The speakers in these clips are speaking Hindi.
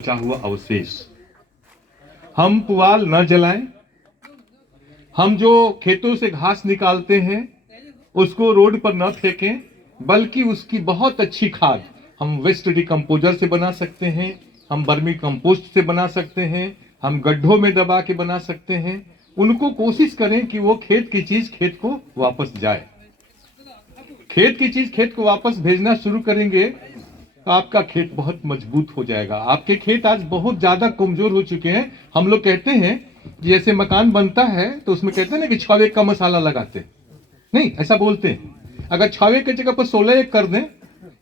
बचा हुआ अवशेष हम पुआल न जलाएं। हम जो खेतों से घास निकालते हैं उसको रोड पर न फेंकें, बल्कि उसकी बहुत अच्छी खाद हम वेस्ट डिकम्पोजर से बना सकते हैं, हम बर्मी कंपोस्ट से बना सकते हैं, हम गड्ढों में दबा के बना सकते हैं। उनको कोशिश करें कि वो खेत की चीज खेत को वापस जाए। खेत की चीज खेत को वापस भेजना शुरू करेंगे तो आपका खेत बहुत मजबूत हो जाएगा। आपके खेत आज बहुत ज्यादा कमजोर हो चुके हैं। हम लोग कहते हैं जैसे मकान बनता है तो उसमें कहते हैं ना कि 6 एक का मसाला लगाते हैं, नहीं ऐसा बोलते हैं। अगर 6 एक की जगह पर 16 एक कर दें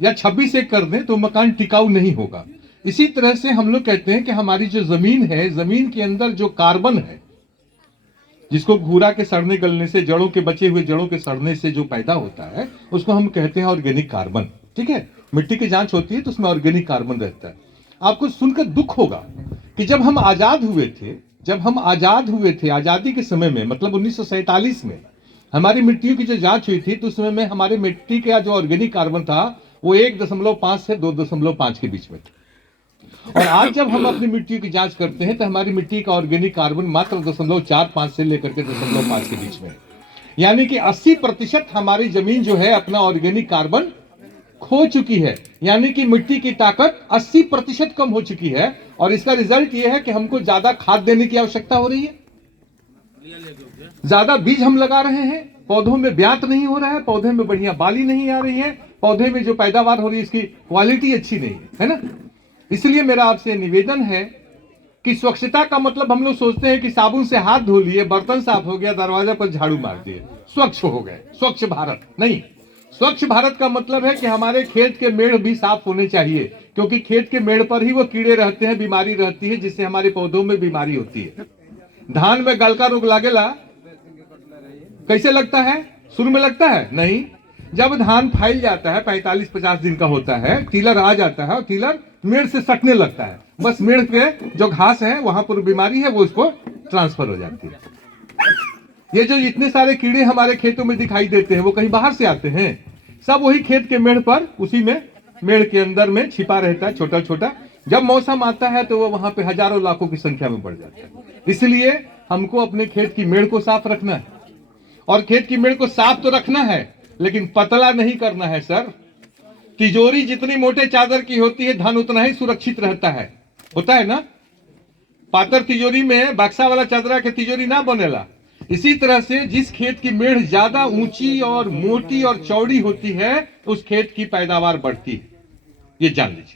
या 26 एक कर दें तो मकान टिकाऊ नहीं होगा। इसी तरह से हम लोग कहते हैं कि हमारी जो जमीन है, जमीन के अंदर जो कार्बन है, जिसको घूरा के सड़ने गलने से, जड़ों के बचे हुए जड़ों के सड़ने से जो पैदा होता है उसको हम कहते हैं ऑर्गेनिक कार्बन। ठीक है, मिट्टी की जांच होती है तो उसमें ऑर्गेनिक कार्बन रहता है। आपको सुनकर दुख होगा कि जब हम आजाद हुए थे, आजादी के समय में, मतलब 1947 में हमारी मिट्टियों की जो जांच हुई थी तो उस समय में हमारे मिट्टी का जो ऑर्गेनिक कार्बन था वो 1.5 से 2.5 के बीच में था। और आज जब हम अपनी मिट्टी की जांच करते हैं तो हमारी मिट्टी का ऑर्गेनिक कार्बन मात्र 0.45 से लेकर के 0.5 के बीच में है। यानी कि 80% हमारी जमीन जो है अपना ऑर्गेनिक कार्बन खो चुकी है। यानी कि मिट्टी की ताकत 80% कम हो चुकी है। और इसका रिजल्ट यह है कि हमको ज्यादा खाद देने की आवश्यकता हो रही है, ज्यादा बीज हम लगा रहे हैं, पौधों में ब्यात नहीं हो रहा है, पौधे में बढ़िया बाली नहीं आ रही है, पौधे में जो पैदावार हो रही है इसकी क्वालिटी अच्छी नहीं है ना। इसलिए मेरा आपसे निवेदन है कि स्वच्छता का मतलब हम लोग सोचते हैं कि साबुन से हाथ धो लिए, बर्तन साफ हो गया, दरवाजा पर झाड़ू मार दिए, स्वच्छ हो गए, स्वच्छ भारत नहीं। स्वच्छ भारत का मतलब है कि हमारे खेत के मेड़ भी साफ होने चाहिए, क्योंकि खेत के मेड़ पर ही वो कीड़े रहते हैं, बीमारी रहती है, जिससे हमारे पौधों में बीमारी होती है। धान में गलका रोग लागेला, कैसे लगता है? शुरू में लगता है नहीं, जब धान फैल जाता है 45-50 दिन का होता है, टीलर आ जाता है और टीलर मेड़ से सटने लगता है, बस मेड़ पे जो घास है वहां पर बीमारी है वो उसको ट्रांसफर हो जाती है। ये जो इतने सारे कीड़े हमारे खेतों में दिखाई देते हैं वो कहीं बाहर से आते हैं, सब वही खेत के मेड़ पर, उसी में मेड़ के अंदर में छिपा रहता है छोटा छोटा। जब मौसम आता है तो वो वहां पे हजारों लाखों की संख्या में बढ़ जाता है। इसलिए हमको अपने खेत की मेड़ को साफ रखना है, और खेत की मेड़ को साफ तो रखना है लेकिन पतला नहीं करना है सर। तिजोरी जितनी मोटे चादर की होती है धन उतना ही सुरक्षित रहता है, होता है ना। पातर तिजोरी में बक्सा वाला चादरा के तिजोरी ना बनेला। इसी तरह से जिस खेत की मेढ़ ज्यादा ऊंची और मोटी और चौड़ी होती है उस खेत की पैदावार बढ़ती है, ये जान लीजिए।